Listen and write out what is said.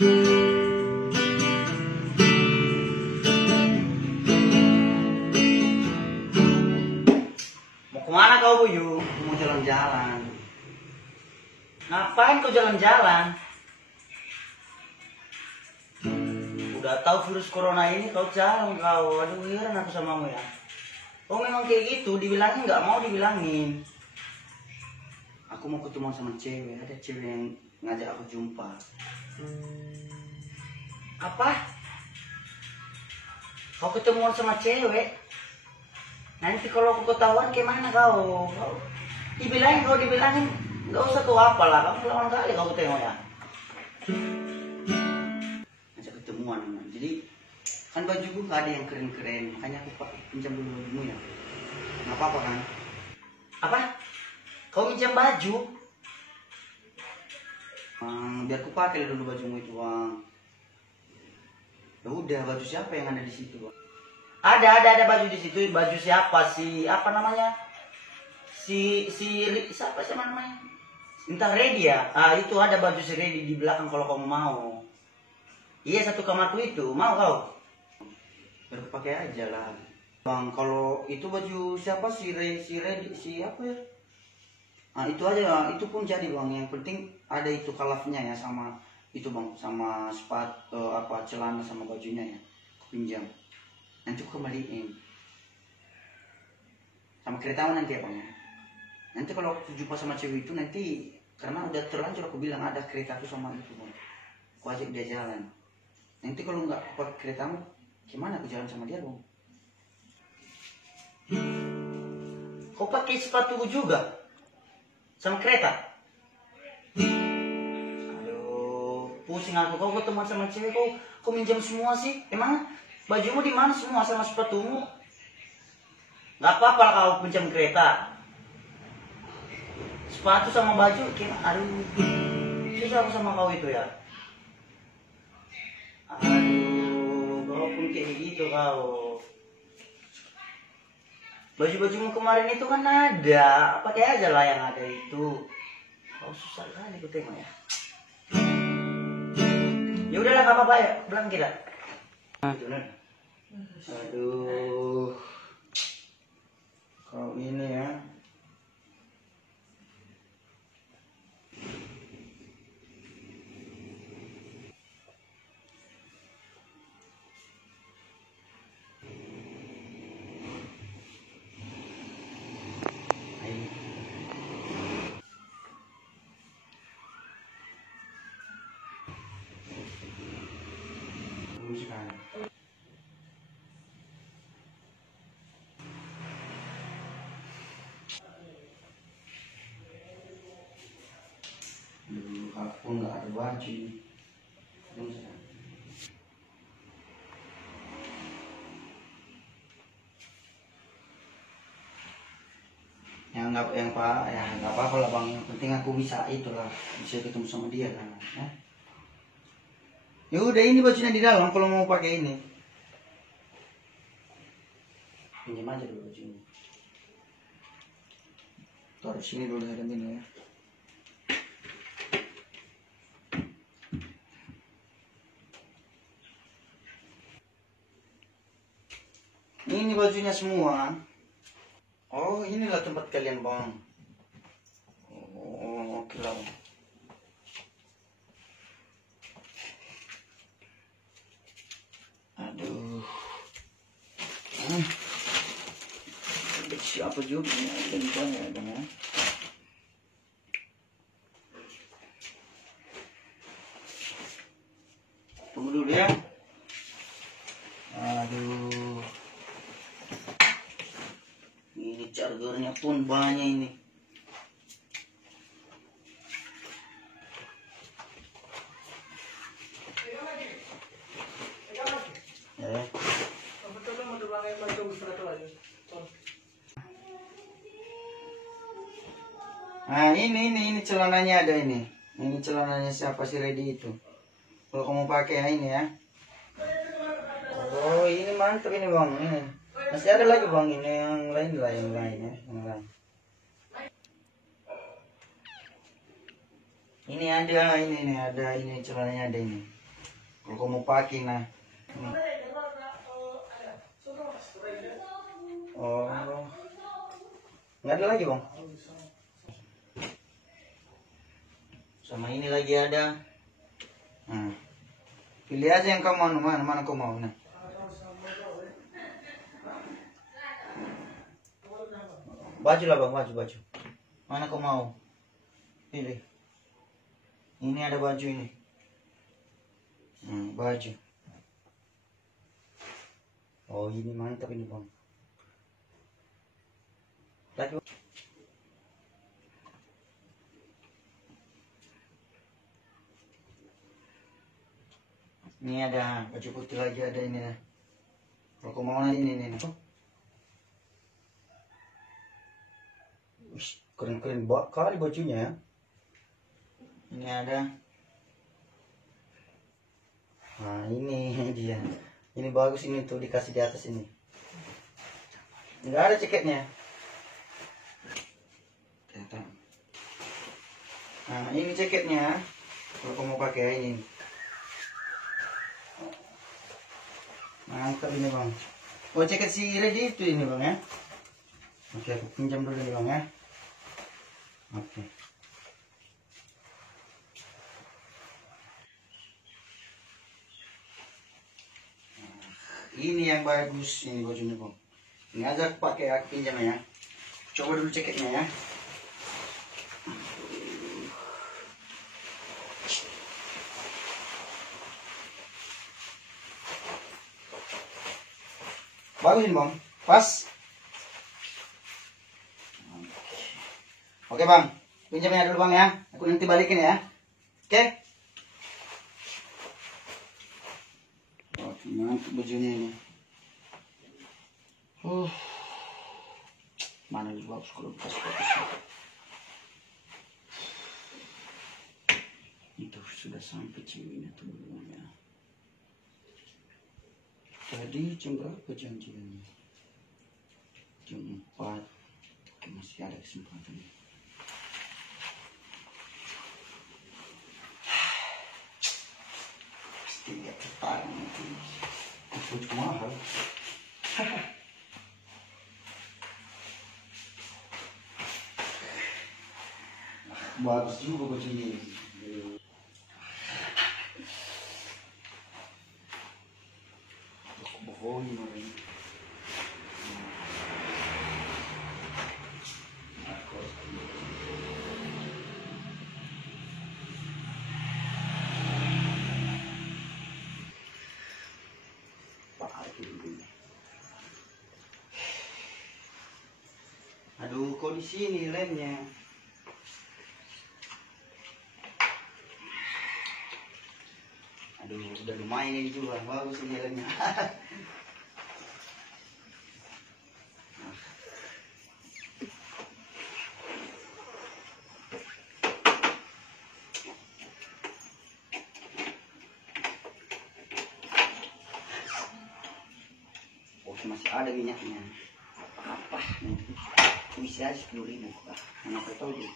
Mau kemana kau, Buyu? Mau jalan-jalan. Ngapain kau jalan-jalan? Udah tahu virus corona ini kau jalan kau. Aduh, heran aku samamu ya. Oh memang kayak gitu, dibilangin nggak mau dibilangin. Aku mau ketemu sama cewek, ada cewek yang ngajak aku jumpa. Apa? Kau ketemuan sama cewek? Nanti kalau aku ketahuan gimana kau? Dibilangin, nggak usah kau apalah, kamu lawan kali kau tengok ya. Ngajak ketemuan, jadi kan bajuku nggak ada yang keren-keren, makanya aku pinjam dulu bajumu ya. Nggak apa-apa kan? Apa? Kau pinjam baju? Biar aku pakai dulu bajumu itu, Bang. Ya udah, baju siapa yang ada di situ, Bang? Ada baju di situ. Baju siapa sih? Apa namanya? Siapa sih namanya? Entah Ready ya? Itu ada baju si Ready di belakang kalau kamu mau. Iya, satu kamarku itu. Mau kau? Biar aku pakai aja lah. Bang, kalau itu baju siapa si Ready siapa ya? Itu aja, itu pun jadi Bang. Yang penting ada itu kalafnya ya, sama itu Bang, sama sepatu celana sama bajunya ya. Aku pinjam. Nanti aku kembaliin. Sama keretamu nanti ya Bang ya. Nanti kalau aku jumpa sama cewek itu nanti, karena udah terlanjur aku bilang ada keretaku sama itu Bang. Aku ajak dia jalan. Nanti kalau nggak pakai keretamu, gimana aku jalan sama dia Bang? Kau pakai sepatuku juga? Sama kereta? Aduh, pusing aku. Kau ketemu sama cewek, kau minjam semua sih. Emang bajumu di mana semua sama sepatumu? Gak apa-apa lah kau pinjam kereta. Sepatu sama baju, aduh, susah aku sama kau itu ya. Aduh, kau pun kayak gitu kau. Baju-bajumu kemarin itu kan ada, pakai aja lah yang ada itu. Kau susah kali aku tengok ya. Ya udahlah, gak apa-apa ya, pulang kita. Aduh, kau ini ya. Aku nggak ada baju. Yang pak ya nggak apa-apa lah Bang, yang penting aku bisa itulah, bisa ketemu sama dia kan ya. Ya udah, ini bajunya di dalam kalau mau pakai ini. Pinjam aja dulu bajunya. Taruh sini dulu saya ini ya. Ini bajunya semua. Oh, inilah tempat kalian Bang. Oh, oke lah Bang. Aduh. Siapa juga ini banyak Bang ya. Tunggu dulu ya. Aduh. Ini chargernya pun banyak ini. Nah ini celananya ada ini. Ini celananya siapa sih Ready itu. Kalau kamu pakai ya ini ya. Oh ini mantap ini Bang. Ini masih ada lagi Bang, ini yang lain lah, yang lain ya, yang lain. Ini ada ini nih, ada ini celananya ada ini. Kalau kau mau pakai nah. Oh, nggak ada lagi bang. Sama ini lagi ada. Nah, pilih aja yang kamu mau, mana kau mau nah. Baju lah bang, baju. Mana kau mau? Pilih. Ini ada baju ini. Baju. Oh ini mantap ini bang. Lagi. Ini ada baju putih lagi ada ini ya. Kalau kau mau ini. Keren kali bajunya ya. Ini ada. Nah ini dia. Ini bagus ini tuh dikasih di atas ini. Enggak ada ceketnya. Nah ini ceketnya. Kalau kamu mau pakai ini. Mantap ini bang. Oh ceket si Ready itu ini bang ya. Oke aku pinjam dulu nih bang ya. Oke. Ini yang bagus ini bajunya bang. Ini aja aku pakai, aku pinjam ya. Coba dulu ceketnya ya. Bagus ini bang, pas. Oke bang, pinjamnya dulu bang ya. Aku nanti balikin ya. Oke. Mantap bajunya ini. Mana nih bagus kalau bekas itu sudah sampai ceweknya tuh belum ya. Tadi jam berapa janjiannya? Jam 4. Oke, masih ada kesempatan. Pasti gak tertarik nanti. Itu mahal. Bagus juga bajunya. Bohong ini. Aduh, kok di sini lemnya? Aduh, udah lumayan ini juga, bagus ini lemnya. Oh, masih ada minyaknya. Apa? Bisa aja 10.000. Kenapa tahu dia?